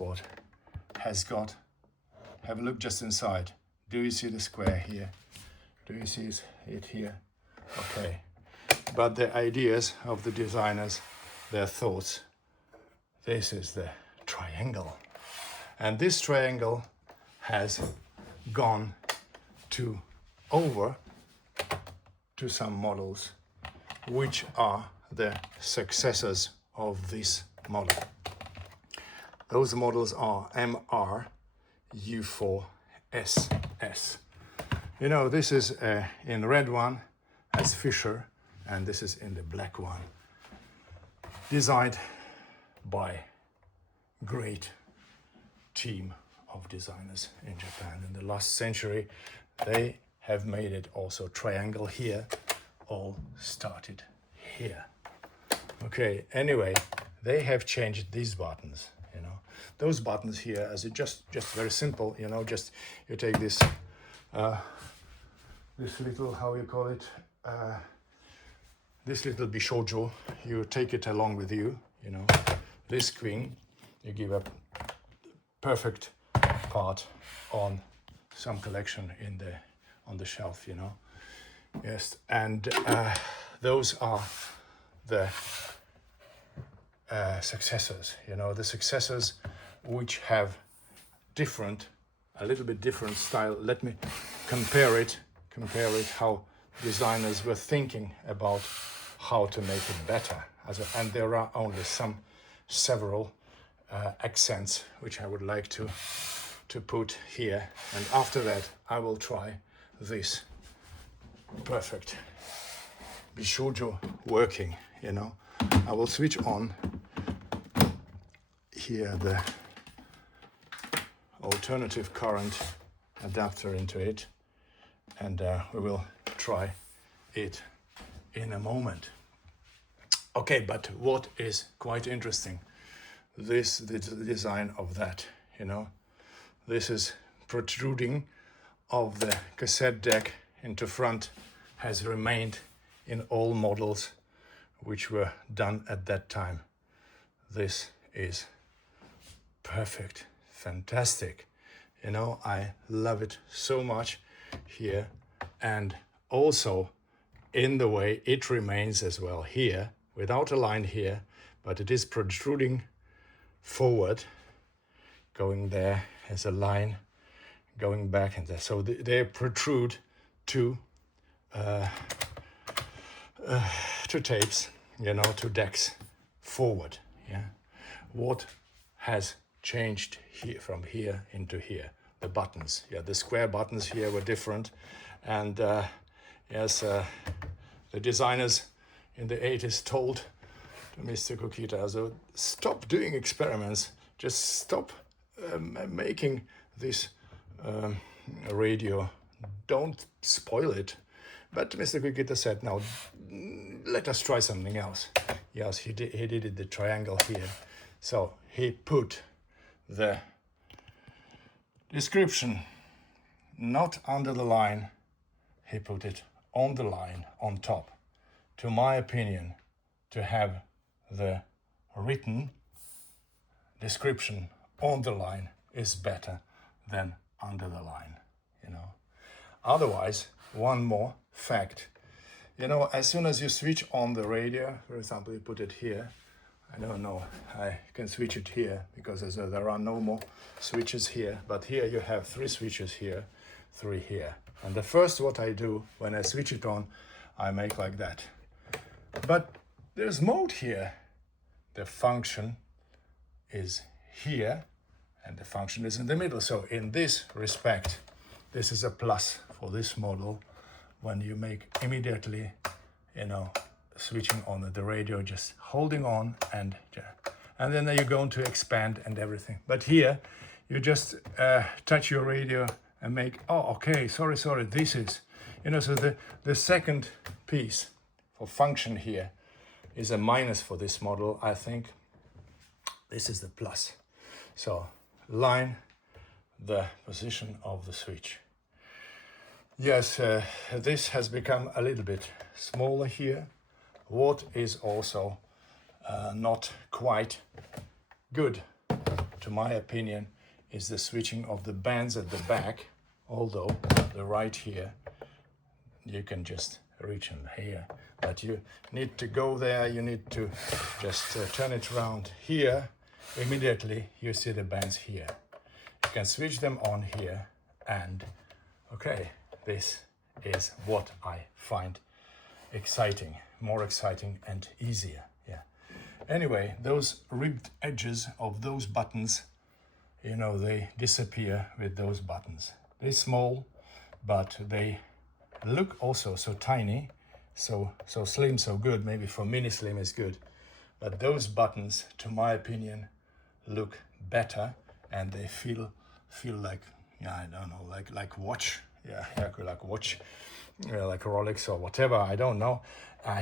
sport has got. Have a look just inside. Do you see the square here? Do you see it here? Okay. But the ideas of the designers, their thoughts, this is the triangle. And this triangle has gone over to some models which are the successors of this model. Those models are MR U4S. You know, this is in red one as Fisher, and this is in the black one. Designed by great team of designers in Japan. In the last century, they have made it also triangle here, all started here. Okay, anyway, they have changed these buttons, you know. Those buttons here, as it just very simple, you know, just you take this this little, how you call it, this little bishojo, you take it along with you, you know. This queen, you give a perfect part on some collection on the shelf, you know. Yes, and those are the successors, you know, the successors which have a little bit different style. Let me compare it how designers were thinking about how to make it better. And there are only several accents which I would like to put here. And after that, I will try this perfect bishojo working, you know. I will switch on here the alternative current adapter into it, and we will try it in a moment. Okay, but what is quite interesting, the design of that, you know. This is protruding of the cassette deck into front has remained in all models which were done at that time. This is perfect, fantastic. You know, I love it so much here, and also in the way it remains as well here, without a line here, but it is protruding forward, going there as a line, going back and there. So they protrude to tapes, you know, to decks forward. Yeah, what has changed here from here into here? The buttons. Yeah, the square buttons here were different, and yes, the designers in the 80s told to Mr. Kokita, so stop doing experiments, just stop making this radio, don't spoil it. But Mr. Kokita said, no, let us try something else. Yes, he did the triangle here. So he put the description not under the line, he put it on the line, on top. To my opinion, to have the written description on the line is better than under the line, you know. Otherwise, one more fact, you know, as soon as you switch on the radio, for example, you put it here, I don't know, I can switch it here because there are no more switches here, but here you have 3 switches here, 3 here. And the first what I do when I switch it on, I make like that. But there's mode here. The function is here and the function is in the middle. So in this respect, this is a plus for this model. When you make immediately, you know, switching on the radio, just holding on and then you're going to expand and everything. But here, you just touch your radio and make, oh, okay, sorry, this is, you know, so the second piece for function here is a minus for this model, I think. This is the plus. So line the position of the switch. Yes, this has become a little bit smaller here. What is also not quite good to my opinion, is the switching of the bands at the back, although the right here, you can just reach them here, but you need to go there, you need to just turn it around here. Immediately you see the bands here. You can switch them on here, and okay, this is what I find exciting, more exciting and easier. Yeah. Anyway, those ribbed edges of those buttons, you know, they disappear with those buttons. They're small, but they look also so tiny, so slim, so good. Maybe for mini slim is good, but those buttons, to my opinion, look better, and they feel like, yeah, I don't know, like watch, yeah, like watch, like a Rolex or whatever, I don't know.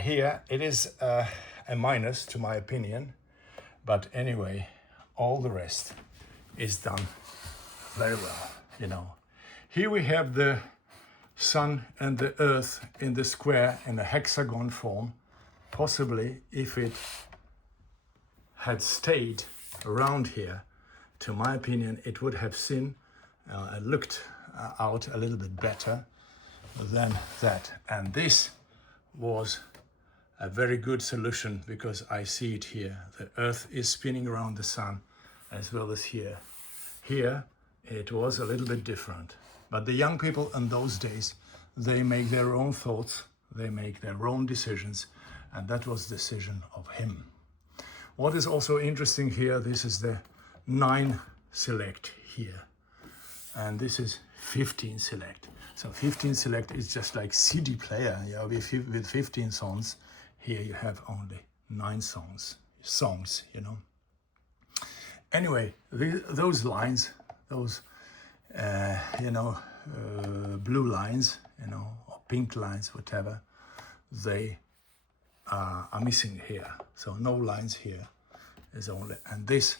Here it is a minus, to my opinion, but anyway, all the rest is done very well, you know. Here we have the sun and the earth in the square in a hexagon form. Possibly, if it had stayed around here, to my opinion, it would have looked out a little bit better than that. And this was a very good solution, because I see it here. The earth is spinning around the sun as well as here. Here it was a little bit different. But the young people in those days, they make their own thoughts, they make their own decisions, and that was the decision of him. What is also interesting here, this is the 9 select here, and this is 15 select. So 15 select is just like CD player, yeah, with 15 songs. Here you have only 9 songs, you know. Anyway, those lines, those blue lines, you know, or pink lines, whatever, they are missing here. So no lines here is only, and this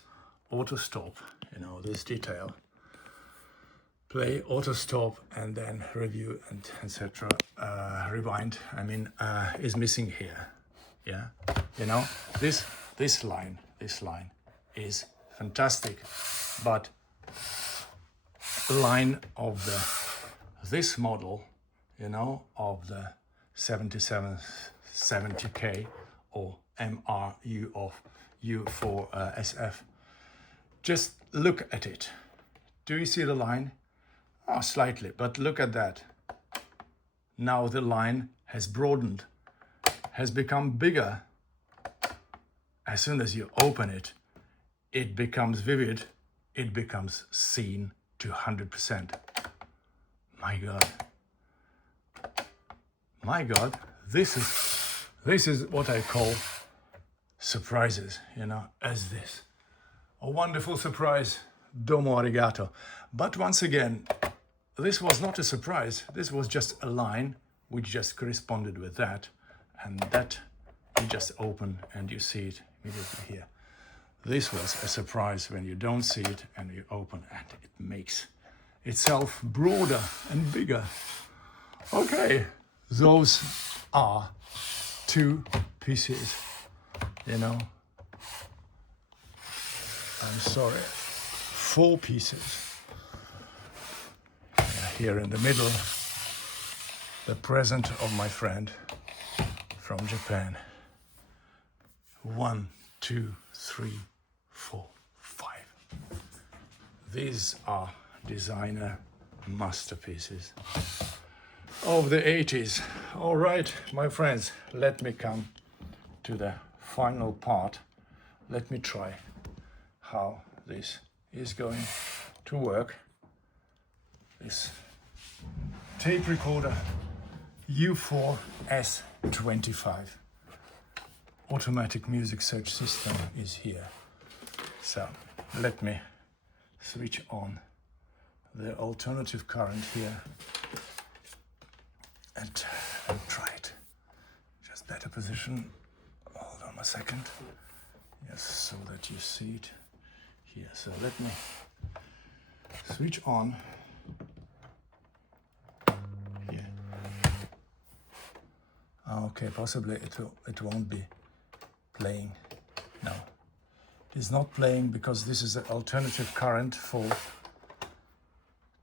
auto stop, you know, this detail, play, auto stop, and then review and etc. Rewind, I mean, is missing here. Yeah, you know, this line is fantastic, but line of this model, you know, of the 7770K or MRU of U4SF. Just look at it. Do you see the line? Oh, slightly, but look at that. Now the line has broadened, has become bigger. As soon as you open it, it becomes vivid, it becomes seen to 100%. My God, this is what I call surprises, you know, as this. A wonderful surprise, domo arigato. But once again, this was not a surprise, this was just a line which just corresponded with that, and that you just open and you see it immediately here. This was a surprise when you don't see it and you open, and it makes itself broader and bigger. Okay, those are 2 pieces, you know. I'm sorry, 4 pieces. Here in the middle, the present of my friend from Japan. 1, 2, 3, 4, 5. These are designer masterpieces of the 80s. All right, my friends, let me come to the final part. Let me try how this is going to work. This tape recorder U4S25 automatic music search system is here. So let me switch on the alternative current here and try it. Just better position. Hold on a second. Yes, so that you see it here. So let me switch on here. Okay, possibly it won't be playing. No, is not playing because this is an alternative current for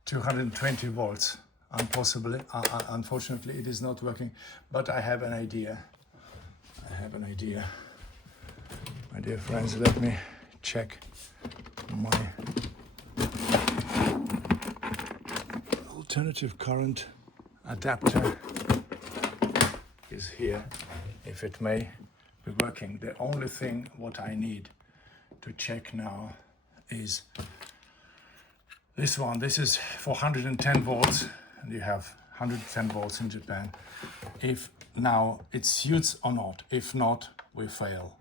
220 volts. Unfortunately, it is not working, but I have an idea. My dear friends, let me check my alternative current adapter is here, if it may be working. The only thing what I need to check now is this one. This is for 110 volts, and you have 110 volts in Japan. If now it suits or not. If not, we fail.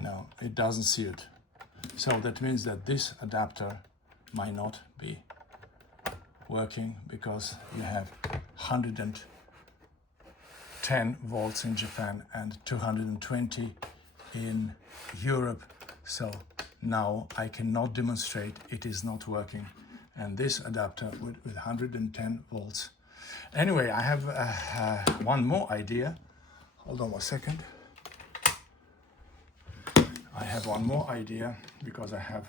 No, it doesn't suit. So that means that this adapter might not be working because you have 110 volts in Japan and 220 in Europe. So now I cannot demonstrate it is not working. And this adapter with 110 volts. Anyway, I have one more idea. Hold on a second. I have one more idea because I have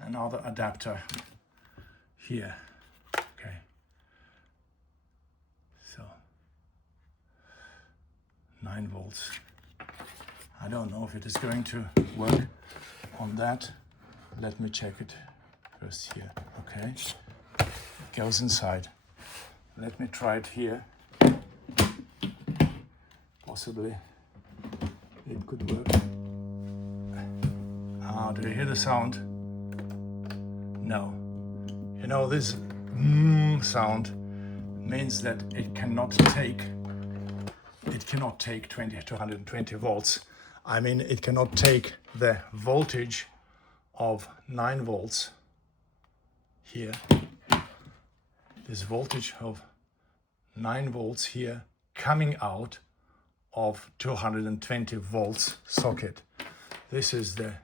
another adapter here. Okay. So 9 volts. I don't know if it is going to work on that. Let me check it first here. Okay. It goes inside. Let me try it here. Possibly it could work. Ah, do you hear the sound? No. You know, this sound means that it cannot take 220 volts. I mean, it cannot take the voltage of 9 volts here. This voltage of 9 volts here coming out of 220 volts socket. This is the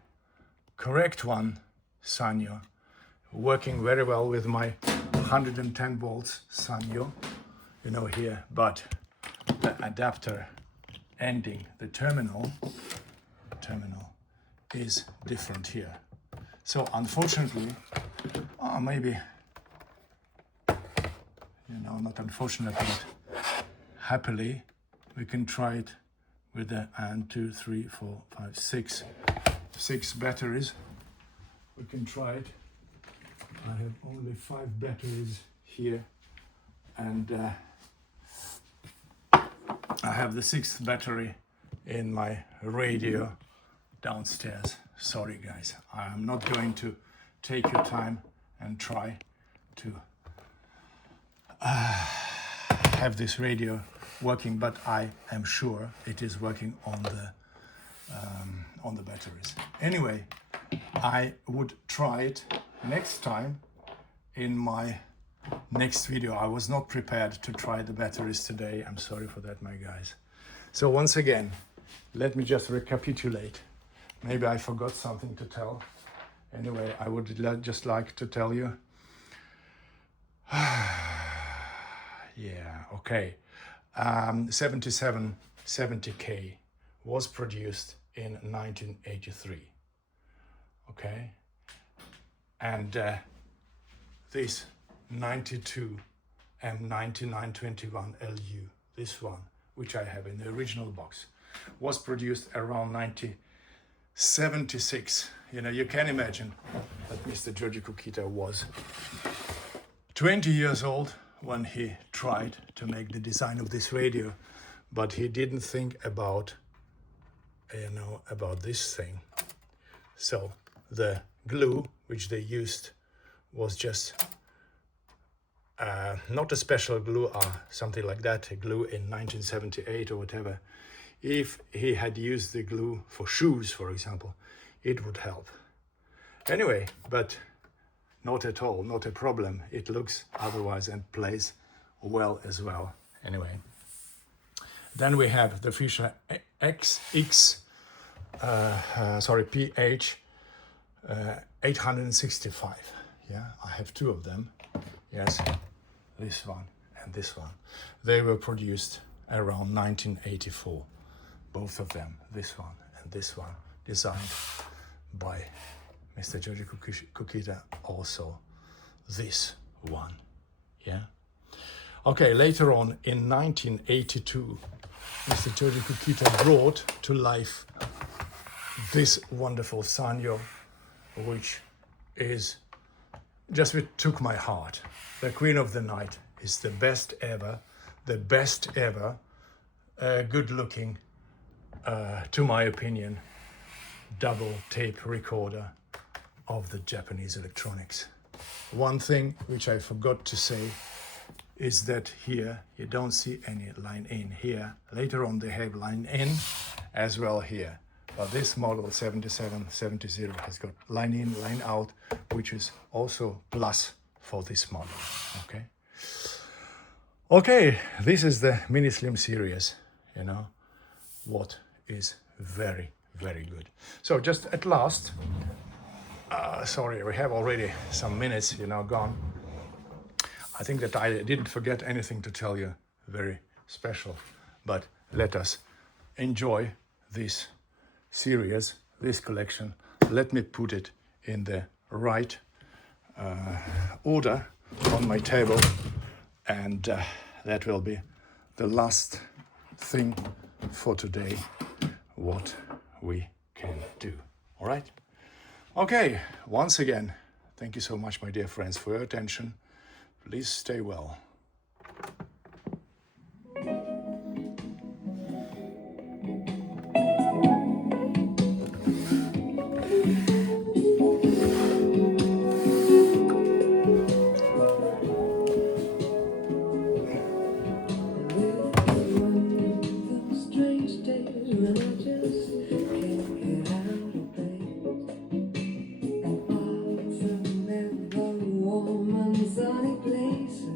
correct one, Sanyo, working very well with my 110 volts Sanyo, you know, here, but the adapter ending the terminal is different here. So unfortunately, maybe, you know, not unfortunately, but happily, we can try it with the 6 batteries. We can try it. I have only 5 batteries here, and I have the 6th battery in my radio downstairs. Sorry guys, I'm not going to take your time and try to have this radio working, but I am sure it is working on the batteries. Anyway, I would try it next time in my next video. I was not prepared to try the batteries today. I'm sorry for that, my guys. So once again, let me just recapitulate. Maybe I forgot something to tell. Anyway, I would just like to tell you. Yeah, okay. 7770K was produced in 1983. Okay, and this 92 M9921LU, this one, which I have in the original box, was produced around 1976. You know, you can imagine that Mr. Joji Kukita was 20 years old when he tried to make the design of this radio, but he didn't think about, you know, about this thing. So the glue which they used was just not a special glue or something like that, a glue in 1978 or whatever. If he had used the glue for shoes, for example, it would help. Anyway, but not at all, not a problem. It looks otherwise and plays well as well. Anyway, then we have the Fisher PH 865. Yeah, I have 2 of them. Yes, this one and this one. They were produced around 1984. Both of them, this one and this one, designed by Mr. Giorgio Kukita, also this one. Yeah. Okay, later on in 1982, Mr. Giorgio Kukita brought to life this wonderful Sanyo, which is just it took my heart. The Queen of the Night is the best ever, good looking, to my opinion, double tape recorder of the Japanese electronics. One thing which I forgot to say is that here you don't see any line in here. Later on they have line in as well here. But this model 7770 has got line in, line out, which is also plus for this model. Okay. Okay, this is the Mini Slim series, you know, what is very, very good. So just at last, sorry, we have already some minutes, you know, gone. I think that I didn't forget anything to tell you very special, but let us enjoy this series, this collection. Let me put it in the right order on my table, and that will be the last thing for today, what we can do. All right? Okay, once again, thank you so much, my dear friends, for your attention. Please stay well. Sunny places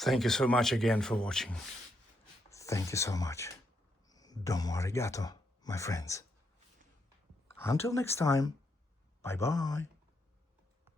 Thank you so much again for watching. Thank you so much. Domo arigato, my friends. Until next time, bye-bye.